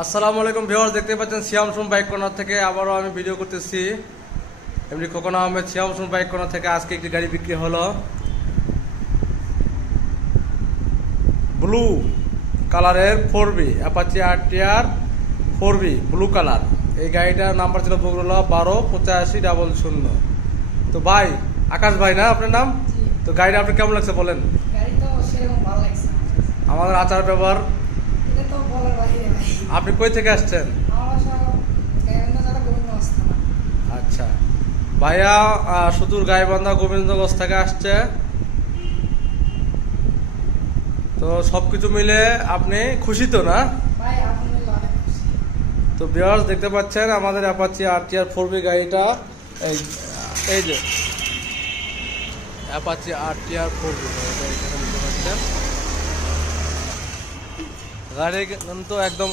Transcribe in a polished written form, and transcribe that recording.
আসসালামু আলাইকুম ভিউয়ার্স, দেখতে পাচ্ছেন সিয়াম সুম বাইক কর্নার থেকে আবারও আমি ভিডিও করতেছি। এমনি খোকন আহমেদ, সিয়াম সুম বাইক কর্নার থেকে আজকে একটি গাড়ি বিক্রি হলো, ব্লু কালারের 4B Apache RTR 4B blue colour. এই গাড়িটার নাম্বার ছিল বগুড়া 128500। তো ভাই, আকাশ ভাই না আপনার নাম? তো গাড়িটা আপনি কেমন লাগছে বলেন? গাড়ি তো সেরকম ভালো লাগছে না। আমাদের আচার ব্যবহার। এটা তো বলার বাইরে ভাই। আপনি কই থেকে আসছেন? আমার বাসা গাইবান্ধা জেলা গোবিন্দগঞ্জ থানা। আচ্ছা ভাইয়া, সুদূর গাইবান্ধা গোবিন্দগঞ্জ থেকে আসছে। তো সবকিছু মিলে আপনি খুশি তো না? ভাই আলহামদুলিল্লাহ অনেক খুশি। তো ভিউয়ার্স, দেখতে পাচ্ছেন আমাদের অ্যাপাচি আরটিআর 4B গাড়িটা। এই যে অ্যাপাচি আরটিআর 4B গাড়িটা এখানে দেখতে পাচ্ছেন। গাড়ি কিন্তু একদম